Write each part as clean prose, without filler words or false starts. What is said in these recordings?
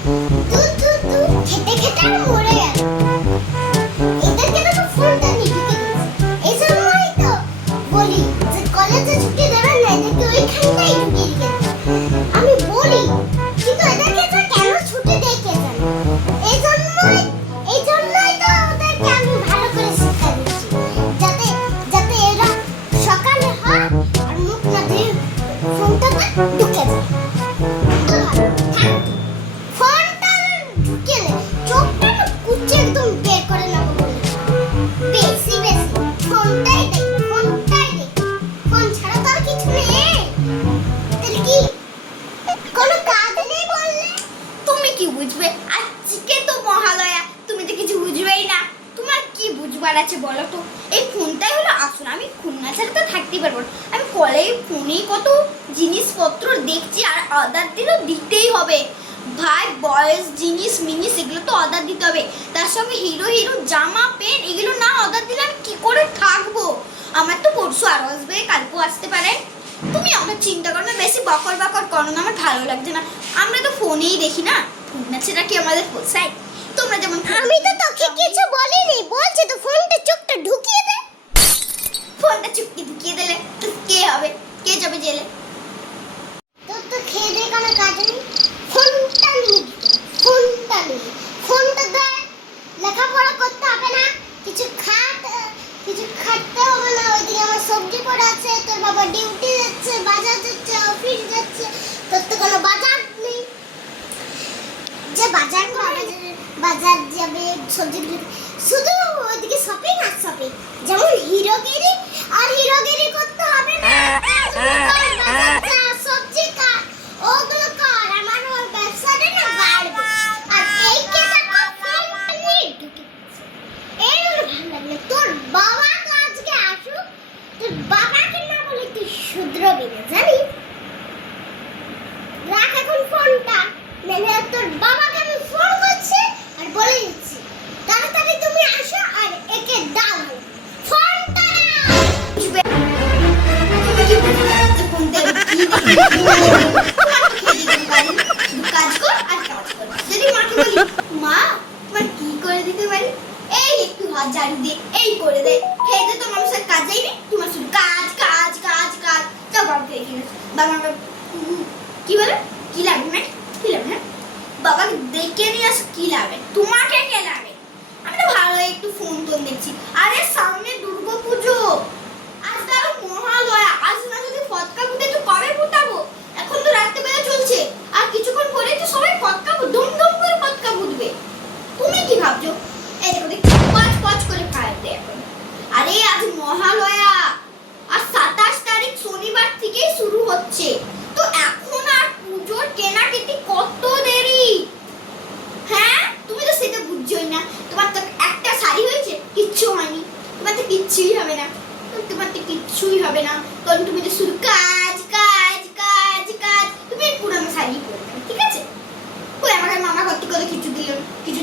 খেতে খেতে আমি মরে গেল। এদেরকে তো ফোনটা নিয়ে ঢুকে দিয়েছে। এই জন্যই তো বলি যে কলেজে ছুটি দেবেন না, এদেরকে ওইখানটাই ঢুকিয়ে দিয়েছে। আমি বলি কিন্তু এদেরকে তো কেন ছুটি দেয় কে জানে। এই জন্যই তো ওদেরকে আমি ভালো করে শিক্ষা দিচ্ছি, যাতে যাতে এরা সকালে হয় আর মুখ না ধুয়ে ফোনটাতে ঢুকে যায়। ফোনটা ঢুকে চোখটা না কুচে একদম বের করে নেবো বলে বেশি ফোনটাই দেখ, ফোন ছাড়া তো আর কিছু নেই। তাহলে কি কোনো কাজ নেই বললে? তুমি কি বুঝবে? আজকে তো মহালয়া, তুমি তো কিছু বুঝবেই না। তোমার কি বুঝবার আছে বলো তো? এই ফোনটাই হলো আসল। আমি ফোন না ছাড়া তো থাকতেই পারবো না। আমি ফোনেই কত জিনিসপত্র দেখছি, আর অর্ডার দিলেও দিতেই হবে ভাই। বয়স জিনিস মিনিস এগুলো তো অর্ডার দিতে হবে। তার সঙ্গে হিরো জামা পেন এগুলো না অর্ডার দিলে আমি কি করে থাকবো? আমার তো পরশু আরও আসবে, কালকেও আসতে পারে। তুমি আমার চিন্তা করো না, বেশি বকর করো না, আমার ভালো লাগছে না। আমরা তো ফোনেই দেখি না, ফোন না ছাড়া কি আমাদের পোষায়? তোমরা যেমন আমি তো তোকে কিছু বলিনি, বলছি তো ফোনটা চোখটা ঢুকিয়ে দে। ফোনটা চুপটি ঢুকিয়ে দিলে তো কে হবে? কে যাবে জেলে? তোর তো খেয়ে দে কোনো কাজ নেই, ফোনটা নিয়ে ফোনটা দে। লেখাপড়া করতে হবে না, কিছু খাটতে হবে না। ওইদিকে আমার সবজি পড়ে আছে, তোর বাবা ডিউটি যাচ্ছে, বাজার যাচ্ছে, অফিস যাচ্ছে। তোর তো কোনো বাজার নেই যে বাজার যাবে সবজি শুধু ওইদিকে শপিং আর শপিং। যেমন হিরোগিরি করতে হবে না, সবজি কাট ওগুলো কর, আমার ওর ব্যবসাটা না বাড়বে। আর এই কেটা ফোনটা নিয়ে ঢুকে এই হলো ভালো লাগলো। তোর বাবা তো আজকে আসুক, তোর বাবাকে না বলে তুই শুধরবি না, জানিস? রাখ এখন ফোনটা, মানে তোর বাবাকে আমি ফোন করছি আর বলে দিচ্ছি তাড়াতাড়ি তুমি আসো আর একে দাও ফোনটা। তুমি কি বুঝবে যে ফোন দিয়ে কাজ কর আর কাজ কর। যদি মাকে বলি মা তোমার কি করে দিতে পারি, এই একটু হাত ঝাড়ু দিয়ে এই করে দে, খেয়ে দে, তো মানুষের কাজেই নেই, তোমার শুধু কাজ কাজ কাজ কাজ। যাও বাবা দেখে বাবা কি বলে কি লাগবে না, কি লাগবে না, বাবাকে দেখে নিয়ে আসো, কি লাগবে তোমাকে, কে লাগে? আমি তো ভালো একটু ফোন টোন দেখছি। আরে সামনে দুর্গাপুজো, আজ তো আরো মহালয়া, আজ না যদি ফটকা ফুটে তো কবে ফুটাবো? এখন তো রাত্রিবেলা চলছে, আর কিছুক্ষণ পরেই তো সবাই ফটকা ধুম করে ফটকা ফুটবে। তুমি কি ভাবছো? এই দেখো দেখ পাঁচ করে ফায়ার এখন। আরে আজ মহালয়া, আর 27 তারিখ শনিবার থেকেই শুরু হচ্ছে। তো এখন আর পুজোর কেনাকাটি কত দেরি। হ্যাঁ তুমি তো সেটা বুঝছোই না। তোমার তো একটা শাড়ি হয়েছে, কিচ্ছু হয়নি। তোমার তো কিচ্ছুই হবে না, কারণ তুমি তো শুধু কাজ কাজ কাজ কাজ। তুমি পুরানো শাড়ি পরবে, ঠিক আছে? ওই আমাকে মামা ঘর থেকে কিছু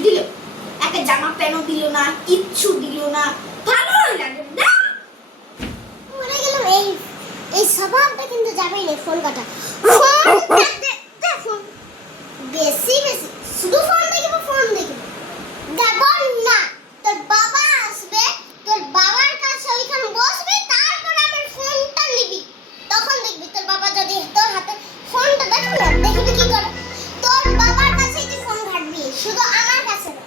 দিল, একটা জামা প্যান্টও দিল না, কিচ্ছু দিল না, ভালোই লাগে না। মরে গেলাম। এই স্বভাবটা কিন্তু যাবেই না, ফোন কাটা। ফোন বেশি শুধু ফোন দেখব দেব না। তোর বাবা আসবে, তোর বাবার কাছে ওইখানে বসবি, তারপর আমার ফোনটা নিবি। তখন দেখবি তোর বাবা যদি তোর হাতে ফোনটা দেখে না, দেখবি কি করে? তোর বাবার কাছেই তুই ফোন ঘাটবি, শুধু আমার কাছে না।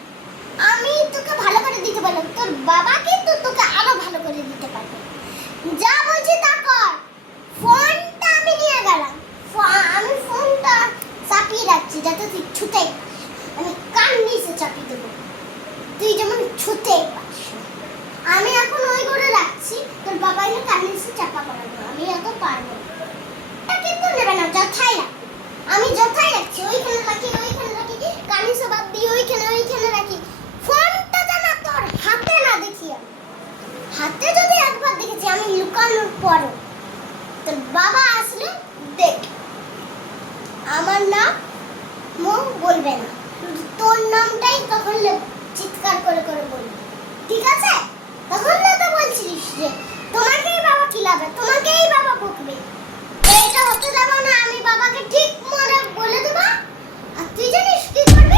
আমি তোকে ভালো করে দিতে পারলাম, তোর বাবা কিন্তু তোকে আরো ভালো করে দিতে পারবে। যা বলছি তা কর। ফোনটা আমি নিয়ে গেলাম, আমি ফোনটা চাপিয়ে রাখছি যাতে তুই ছুটে, আমি কান নিচে চাপিয়ে দেবো, তুই যেমন ছুটে পাস। আমি এখন ওই করে রাখছি, তোর বাবা এলে কান নিচে চাপা করাবো, আমি এত পারবো না। কিন্তু নেবে না, যথাই রাখ। আমি যথাই রাখছি, ওইখানে রাখি কানে সব বাদ দিয়ে ওইখানে রাখি। ফোনটা যেন তোর হাতে না দেখি। আমি হাতে যদি একবার দেখেছি, আমি লুকানোর পরও তোর বাবা আসলে দেখ, আমার নাম মুখ বলবে না, তোর নামটাই তখন চিৎকার করে বলবে, ঠিক আছে? তখন না তো বলছিস যে তোমাকেই বাবা খিলাবে, তোমাকেই বাবা বকবে। এটা হতে দেব না, আমি বাবাকে ঠিক মনে বলে দেবো। আর তুই জানিস কি করবি?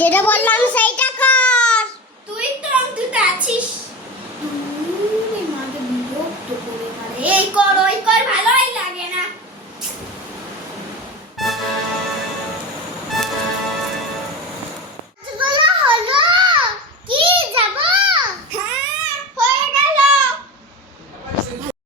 যেটা বললাম সেইটা কর। তুই তো রং দুটো আছিস। তুই মাকে বিরক্ত করে মারে। এই কর